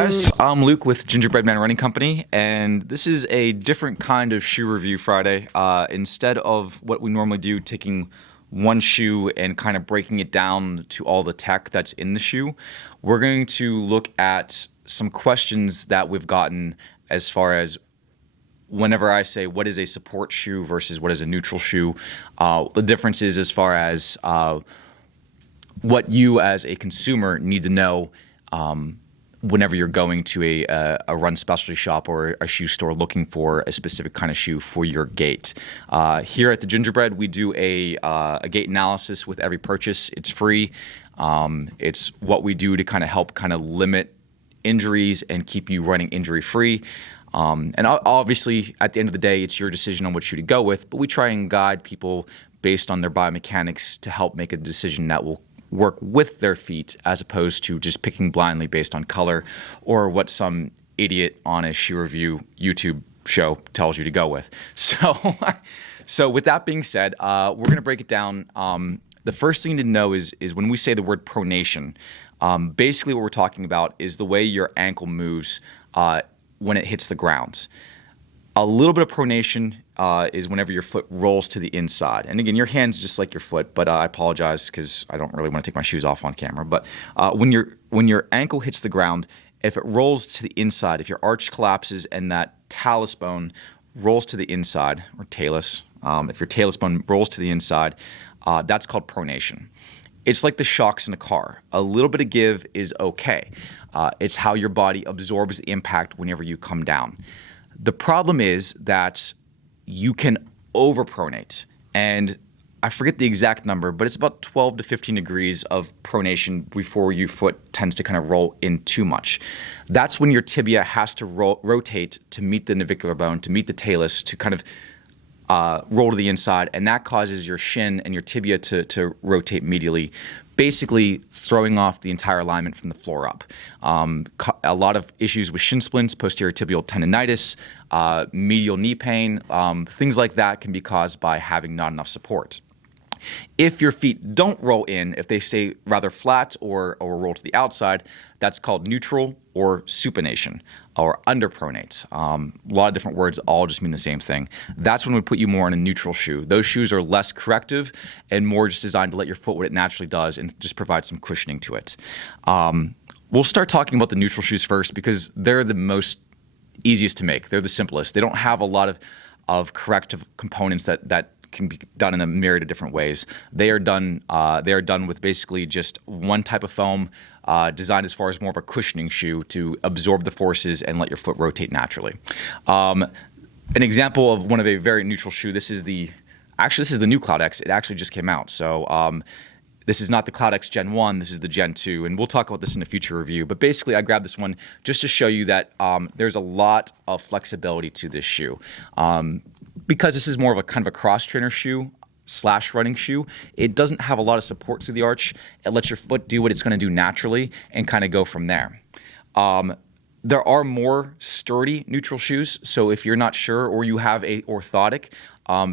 guys, I'm Luke with Gingerbread Man Running Company, and this is a different kind of shoe review Friday. Instead of what we normally do, taking one shoe and kind of breaking it down to all the tech that's in the shoe, we're going to look at some questions that we've gotten as far as whenever I say what is a support shoe versus what is a neutral shoe, the difference is as far as what you as a consumer need to know whenever you're going to a run specialty shop or a shoe store looking for a specific kind of shoe for your gait. Here at the Gingerbread, we do a gait analysis with every purchase. It's free. It's what we do to kind of help kind of limit injuries and keep you running injury-free. And obviously, at the end of the day, it's your decision on what shoe to go with, but we try and guide people based on their biomechanics to help make a decision that will work with their feet as opposed to just picking blindly based on color or what some idiot on a shoe review YouTube show tells you to go with. So with that being said, we're going to break it down. The first thing to know is when we say the word pronation, basically what we're talking about is the way your ankle moves when it hits the ground. A little bit of pronation is whenever your foot rolls to the inside. And again, your hand's just like your foot, but I apologize because I don't really want to take my shoes off on camera. But when your ankle hits the ground, if it rolls to the inside, if your arch collapses and that talus bone rolls to the inside, or talus, if your talus bone rolls to the inside, that's called pronation. It's like the shocks in a car. A little bit of give is okay. It's how your body absorbs the impact whenever you come down. The problem is that you can overpronate, and I forget the exact number, but it's about 12 to 15 degrees of pronation before your foot tends to kind of roll in too much. That's when your tibia has to rotate to meet the navicular bone, to meet the talus, to kind of roll to the inside, and that causes your shin and your tibia to rotate medially, basically throwing off the entire alignment from the floor up. A lot of issues with shin splints, posterior tibial tendonitis, medial knee pain, things like that can be caused by having not enough support. If your feet don't roll in, if they stay rather flat or roll to the outside, that's called neutral or supination or underpronate. A lot of different words all just mean the same thing. That's when we put you more in a neutral shoe. Those shoes are less corrective and more just designed to let your foot what it naturally does and just provide some cushioning to it. We'll start talking about the neutral shoes first because they're the most easiest to make. They're the simplest. They don't have a lot of corrective components that can be done in a myriad of different ways. They are done with basically just one type of foam, designed as far as more of a cushioning shoe to absorb the forces and let your foot rotate naturally. An example of one of a very neutral shoe. This is the new Cloud X. It actually just came out. So this is not the Cloud X Gen 1. This is the Gen 2, and we'll talk about this in a future review. But basically, I grabbed this one just to show you that there's a lot of flexibility to this shoe. Because this is more of a kind of a cross-trainer shoe / running shoe, it doesn't have a lot of support through the arch. It lets your foot do what it's going to do naturally and kind of go from there. There are more sturdy neutral shoes, so if you're not sure or you have a orthotic,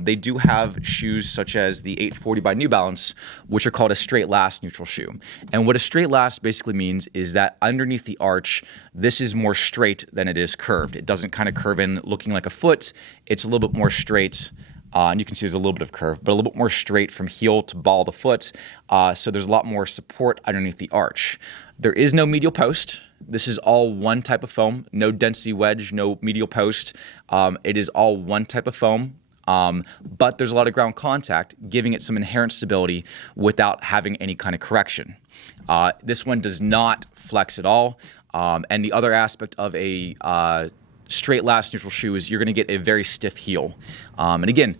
they do have shoes such as the 840 by New Balance, which are called a straight last neutral shoe. And what a straight last basically means is that underneath the arch, this is more straight than it is curved. It doesn't kind of curve in looking like a foot. It's a little bit more straight. And you can see there's a little bit of curve, but a little bit more straight from heel to ball of the foot. So there's a lot more support underneath the arch. There is no medial post. This is all one type of foam. No density wedge, no medial post. It is all one type of foam. But there's a lot of ground contact, giving it some inherent stability without having any kind of correction. This one does not flex at all. And the other aspect of a straight last neutral shoe is you're going to get a very stiff heel. And again,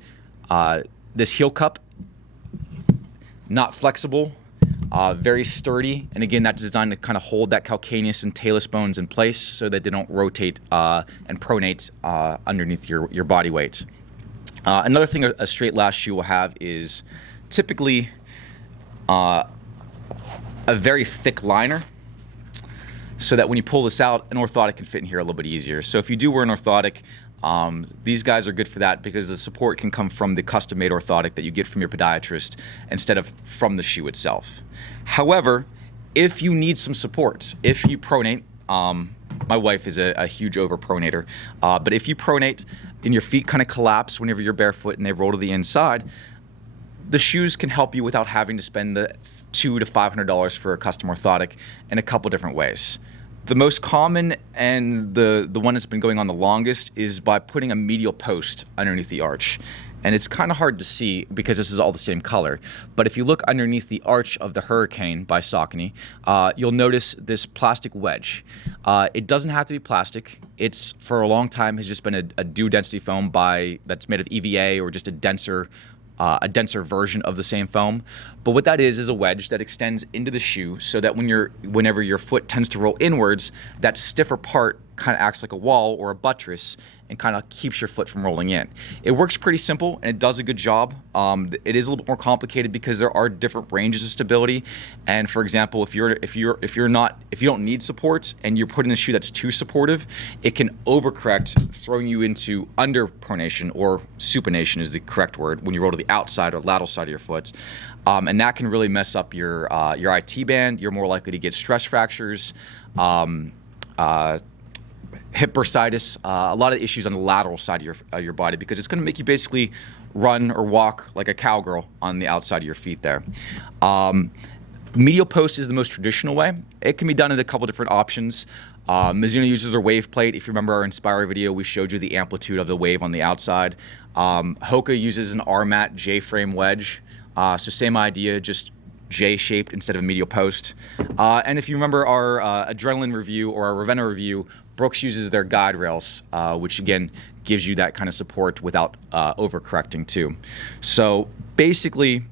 this heel cup, not flexible, very sturdy. And again, that's designed to kind of hold that calcaneus and talus bones in place so that they don't rotate and pronate underneath your body weight. Another thing a straight last shoe will have is typically a very thick liner so that when you pull this out, an orthotic can fit in here a little bit easier. So if you do wear an orthotic, these guys are good for that because the support can come from the custom-made orthotic that you get from your podiatrist instead of from the shoe itself. However, if you need some support, if you pronate, my wife is a huge over-pronator. But if you pronate and your feet kind of collapse whenever you're barefoot and they roll to the inside, the shoes can help you without having to spend the $200 to $500 for a custom orthotic in a couple different ways. The most common and the one that's been going on the longest is by putting a medial post underneath the arch. And it's kind of hard to see because this is all the same color. But if you look underneath the arch of the Hurricane by Saucony, you'll notice this plastic wedge. It doesn't have to be plastic. It's, for a long time, has just been a dew density foam that's made of EVA or just a denser version of the same foam. But what that is a wedge that extends into the shoe so that whenever your foot tends to roll inwards, that stiffer part kind of acts like a wall or a buttress and kind of keeps your foot from rolling in. It works pretty simple and it does a good job. It is a little bit more complicated because there are different ranges of stability. And for example, if you don't need supports and you're putting a shoe that's too supportive, it can overcorrect, throwing you into under pronation, or supination is the correct word, when you roll to the outside or lateral side of your foot. And that can really mess up your IT band. You're more likely to get stress fractures, hip bursitis, a lot of issues on the lateral side of your body, because it's going to make you basically run or walk like a cowgirl on the outside of your feet there. Medial post is the most traditional way. It can be done in a couple different options. Mizuno uses their wave plate. If you remember our Inspire video, we showed you the amplitude of the wave on the outside. Hoka uses an R-Mat J-frame wedge. So same idea, just J-shaped instead of a medial post. And if you remember our Adrenaline review or our Ravenna review, Brooks uses their guide rails, which again gives you that kind of support without overcorrecting too. So basically,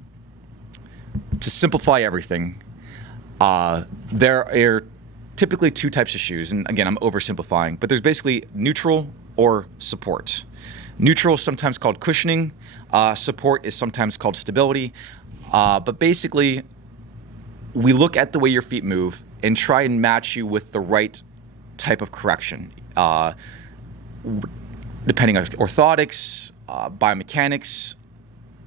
to simplify everything, there are typically two types of shoes, and again, I'm oversimplifying, but there's basically neutral or support. Neutral is sometimes called cushioning. Support is sometimes called stability. But basically, we look at the way your feet move and try and match you with the right type of correction, depending on orthotics, biomechanics,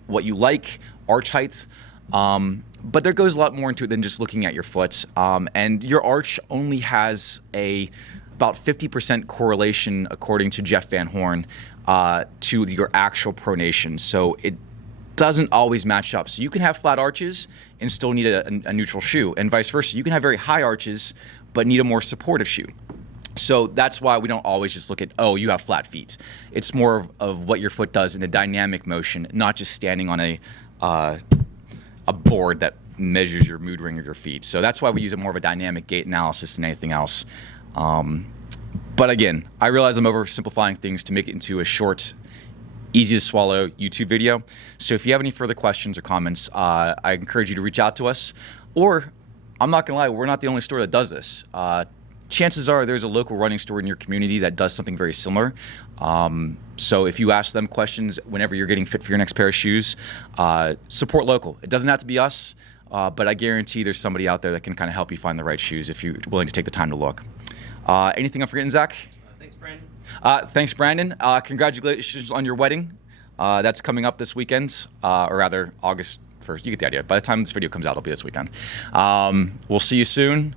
what you like, arch height. But there goes a lot more into it than just looking at your foot. And your arch only has about 50% correlation, according to Jeff Van Horn, to your actual pronation. So it doesn't always match up. So you can have flat arches and still need a neutral shoe, and vice versa. You can have very high arches but need a more supportive shoe. So that's why we don't always just look at, oh, you have flat feet. It's more of what your foot does in a dynamic motion, not just standing on a board that measures your mood ring of your feet. So that's why we use more of a dynamic gait analysis than anything else. But again, I realize I'm oversimplifying things to make it into a short, easy to swallow YouTube video. So if you have any further questions or comments, I encourage you to reach out to us. Or, I'm not gonna lie, we're not the only store that does this. Chances are there's a local running store in your community that does something very similar. So if you ask them questions whenever you're getting fit for your next pair of shoes, support local. It doesn't have to be us, but I guarantee there's somebody out there that can kind of help you find the right shoes if you're willing to take the time to look. Anything I'm forgetting, Zach? Thanks, Brandon. Thanks, Brandon. Congratulations on your wedding. That's coming up this weekend, or rather August 1st. You get the idea. By the time this video comes out, it'll be this weekend. We'll see you soon.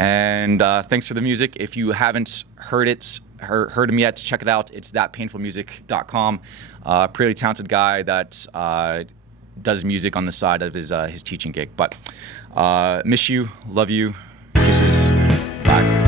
And thanks for the music. If you haven't heard him yet, check it out. It's thatpainfulmusic.com. Pretty talented guy that does music on the side of his teaching gig. But miss you, love you, kisses, bye.